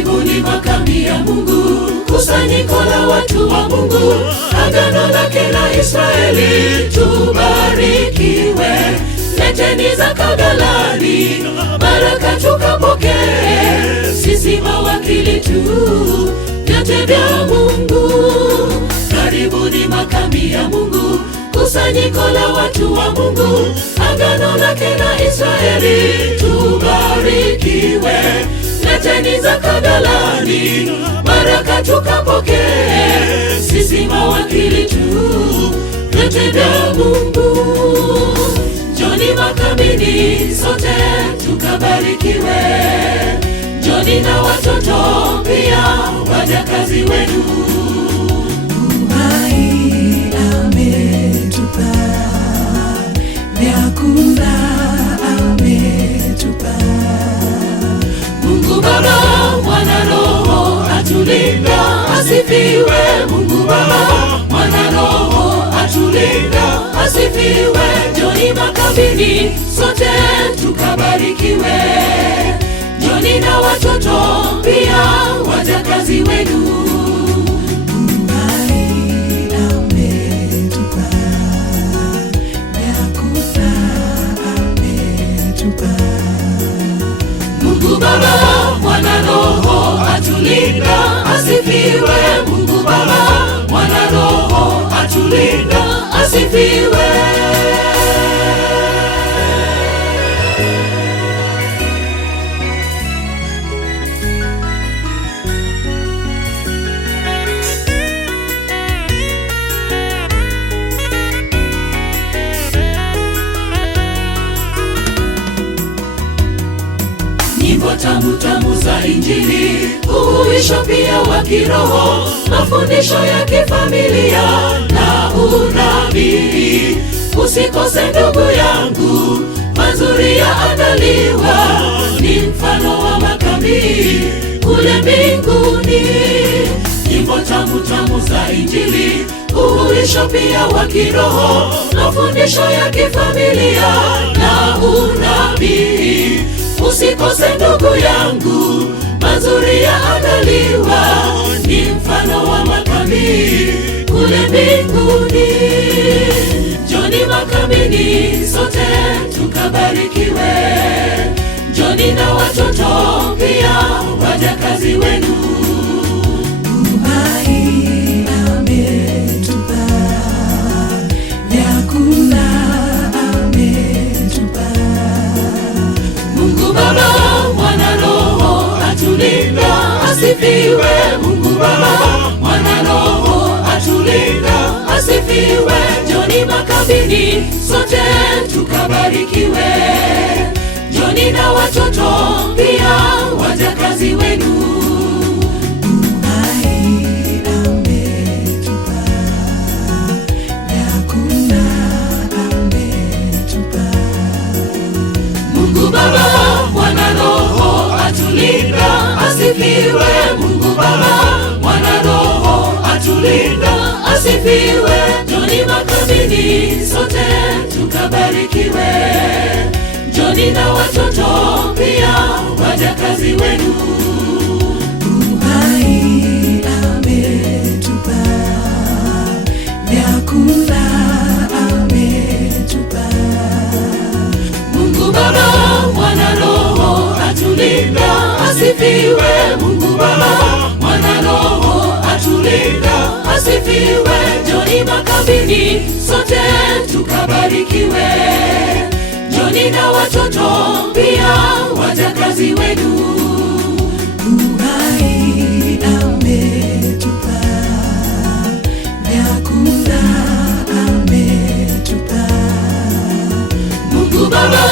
Karibuni makambi ya Mungu, kusanyiko la watu wa Mungu, agano lake na Israeli. Tubarikiwe, leteni zaka ghalani, baraka tukapokee, sisi mawakili tu, vyote vya Mungu. Karibuni makambi ya Mungu, kusanyiko la watu wa Mungu, agano lake na Israeli. Tubarikiwe, leteni zaka ghalani, baraka tukapokee, sisi mawakili tu, vyote vya Mungu. Njoni makambini sote tukabarikiwe, njoni na watoto pia, wajakazi wenu. Uhai ametupa, vyakula ametupa. Mungu Baba, Mwana, Roho atulinda, asifiwe. Mungu Baba, Mwana, Roho atulinda, asifiwe. Njoni makambini sote tukabarikiwe, njoni na watoto pia, wajakazi wenu. Uhai ametupa, vyakula ametupa. Mungu Baba, Mwana, Roho atulinda, asifiwe. Mungu Baba, Mwana, Roho atulinda, asifiwe. Nyimbo tamu tamu za Injili, uhuisho pia wa kiroho, mafundisho ya kifamilia na unabii. Usikose ndugu yangu, mazuri yaandaliwa, ni mfano wa makambi kule mbinguni. Nyimbo tamu tamu za Injili, uhuisho pia wa kiroho, mafundisho ya kifamilia na unabii. Usikose ndugu yangu, mazuri yaandaliwa, ni mfano wa makambi kule mbinguni. Njoni makambini sote tukabarikiwe, njoni na watoto pia, wajakazi wenu. Uhai ametupa, vyakula ametupa. Mungu Baba, Mwana, Roho atulinda, asifiwe. Mungu Baba, Mwana, Roho atulinda, asifiwe. Njoni makambini sote tukabarikiwe, njoni na watoto pia, wajakazi wenu. Uhai ametupa, vyakula ametupa. Mungu Baba, Mwana, Roho atulinda, asifiwe. Mungu Baba, Mwana, Roho atulinda, asifiwe. Njoni makambini sote tukabarikiwe, njoni na watoto pia, wajakazi wenu. Uhai ametupa, vyakula ametupa. Mungu Baba, Mwana, Roho atulinda, asifiwe. Mungu Baba, Mwana, Roho atulinda, asifiwe. Njoni makambini sote tukabarikiwe, njoni na watoto pia, wajakazi wenu. Uhai ametupa, vyakula ametupa. Mungu Baba,